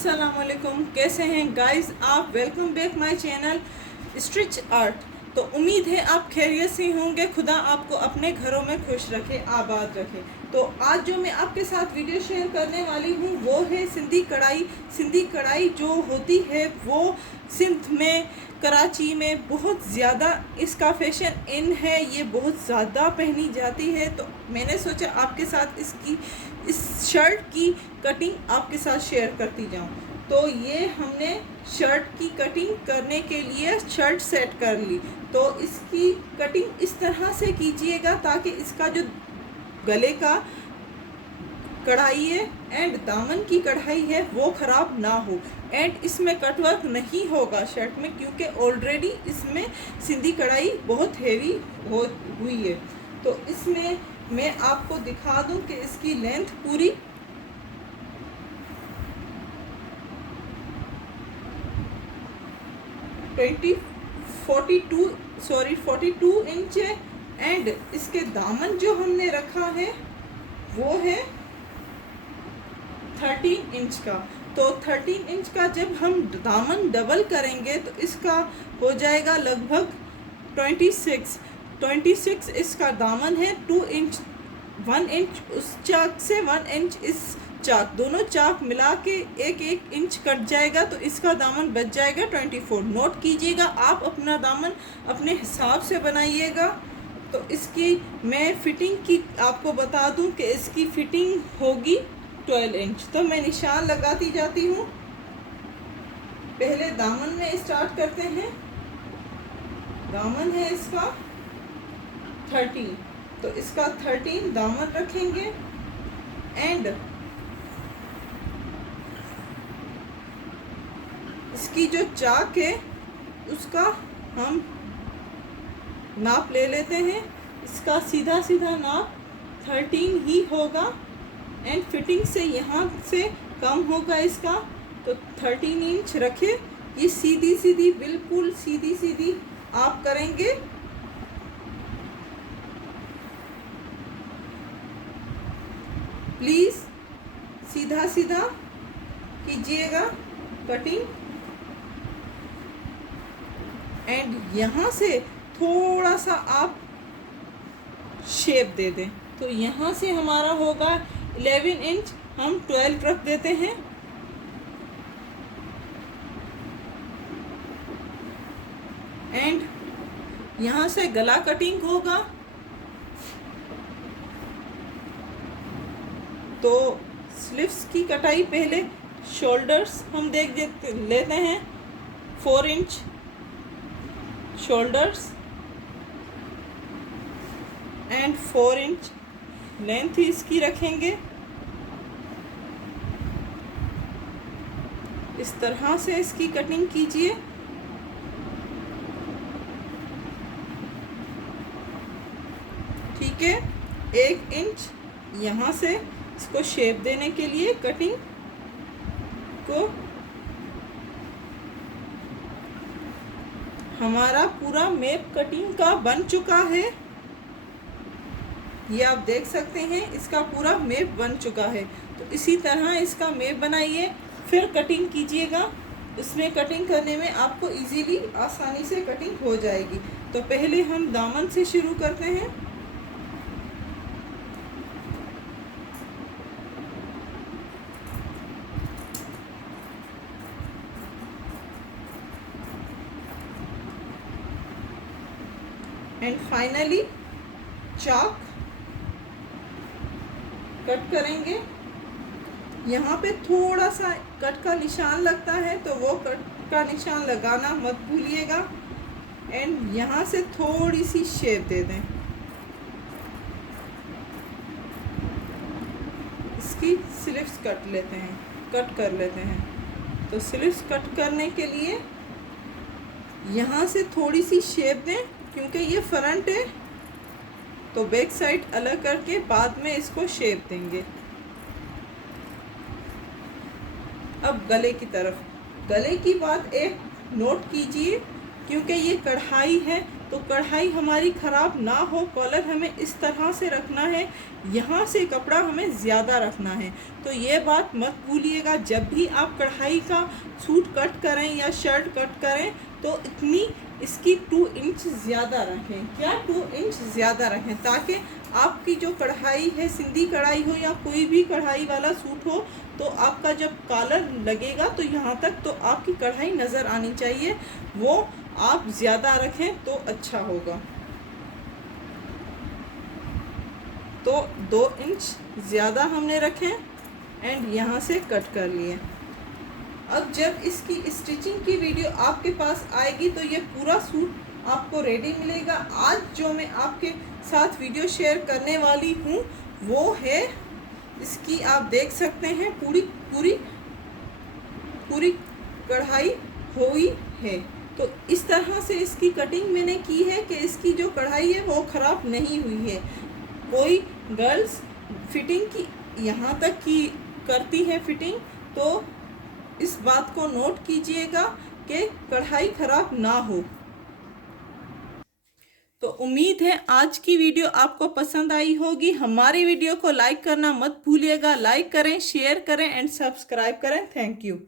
अस्सलाम वालेकुम, कैसे हैं गाइस आप। Welcome back my channel stitch art. तो उम्मीद है आप खैरियत से होंगे। खुदा आपको अपने घरों में खुश रखे, आबाद रखे। तो आज जो मैं आपके साथ वीडियो शेयर करने वाली हूँ वो है सिंधी कढ़ाई। सिंधी कढ़ाई जो होती है वो सिंध में, कराची में बहुत ज़्यादा इसका फैशन इन है, ये बहुत ज़्यादा पहनी जाती है। तो मैंने सोचा आपके साथ इस शर्ट की कटिंग आपके साथ शेयर करती जाऊं। तो ये हमने शर्ट की कटिंग करने के लिए शर्ट सेट कर ली। तो इसकी कटिंग इस तरह से कीजिएगा ताकि इसका जो गले का कढ़ाई है एंड दामन की कढ़ाई है वो ख़राब ना हो। एंड इसमें कटवर्क नहीं होगा शर्ट में, क्योंकि ऑलरेडी इसमें सिंधी कढ़ाई बहुत हेवी हुई है। तो इसमें मैं आपको दिखा दूं कि इसकी लेंथ पूरी 42 इंच है। एंड इसके दामन जो हमने रखा है वो है 13 इंच का। तो 13 इंच का जब हम दामन डबल करेंगे तो इसका हो जाएगा लगभग 26 इसका दामन है। 2 इंच 1 इंच उस चाक से 1 इंच इस चाक, दोनों चाक मिला के एक इंच कट जाएगा तो इसका दामन बच जाएगा 24। नोट कीजिएगा, आप अपना दामन अपने हिसाब से बनाइएगा। तो इसकी मैं फिटिंग की आपको बता दूं कि इसकी फिटिंग होगी 12 इंच। तो मैं निशान लगाती जाती हूँ। पहले दामन में स्टार्ट करते हैं। दामन है इसका 13, तो इसका 13 दामन रखेंगे। एंड इसकी जो चाक है उसका हम नाप ले लेते हैं। इसका सीधा सीधा नाप 13 ही होगा एंड फिटिंग से यहाँ से कम होगा इसका। तो 13 इंच रखे। ये सीधी बिल्कुल सीधी आप करेंगे। प्लीज़ सीधा कीजिएगा कटिंग। एंड यहाँ से थोड़ा सा आप शेप दे दें। तो यहाँ से हमारा होगा 11 इंच, हम 12 रख देते हैं। एंड यहाँ से गला कटिंग होगा। तो स्लीव्स की कटाई पहले शोल्डर्स हम लेते हैं। 4 inch shoulders and 4 inch length इसकी रखेंगे। इस तरह से इसकी कटिंग कीजिए। ठीक है, 1 इंच यहाँ से इसको शेप देने के लिए कटिंग को हमारा पूरा मेप कटिंग का बन चुका है। ये आप देख सकते हैं इसका पूरा मेप बन चुका है। तो इसी तरह इसका मेप बनाइए, फिर कटिंग कीजिएगा। उसमें कटिंग करने में आपको इजीली आसानी से कटिंग हो जाएगी। तो पहले हम दामन से शुरू करते हैं। एंड फाइनली चाक कट करेंगे। यहाँ पे थोड़ा सा कट का निशान लगता है तो वो कट का निशान लगाना मत भूलिएगा। एंड यहाँ से थोड़ी सी शेप दे दें। इसकी स्लीव्स कट कर लेते हैं। तो स्लीव्स कट करने के लिए यहाँ से थोड़ी सी शेप दें, क्योंकि ये फ्रंट है तो बैक साइड अलग करके बाद में इसको शेप देंगे। अब गले की तरफ, गले की बात एक नोट कीजिए, क्योंकि ये कढ़ाई है तो कढ़ाई हमारी ख़राब ना हो, कॉलर हमें इस तरह से रखना है, यहाँ से कपड़ा हमें ज़्यादा रखना है। तो ये बात मत भूलिएगा, जब भी आप कढ़ाई का सूट कट करें या शर्ट कट करें तो इतनी इसकी 2 इंच ज़्यादा रखें। क्या 2 इंच ज़्यादा रखें, ताकि आपकी जो कढ़ाई है, सिंधी कढ़ाई हो या कोई भी कढ़ाई वाला सूट हो, तो आपका जब कॉलर लगेगा तो यहाँ तक तो आपकी कढ़ाई नज़र आनी चाहिए, वो आप ज़्यादा रखें तो अच्छा होगा। तो 2 इंच ज़्यादा हमने रखें एंड यहाँ से कट कर लिए। अब जब इसकी स्टिचिंग की वीडियो आपके पास आएगी तो ये पूरा सूट आपको रेडी मिलेगा। आज जो मैं आपके साथ वीडियो शेयर करने वाली हूँ वो है इसकी, आप देख सकते हैं पूरी पूरी पूरी कढ़ाई हुई है। तो इस तरह से इसकी कटिंग मैंने की है कि इसकी जो कढ़ाई है वो ख़राब नहीं हुई है। कोई गर्ल्स फिटिंग की यहाँ तक की करती है फिटिंग, तो इस बात को नोट कीजिएगा कि कढ़ाई ख़राब ना हो। तो उम्मीद है आज की वीडियो आपको पसंद आई होगी। हमारी वीडियो को लाइक करना मत भूलिएगा। लाइक करें, शेयर करें एंड सब्सक्राइब करें। Thank you.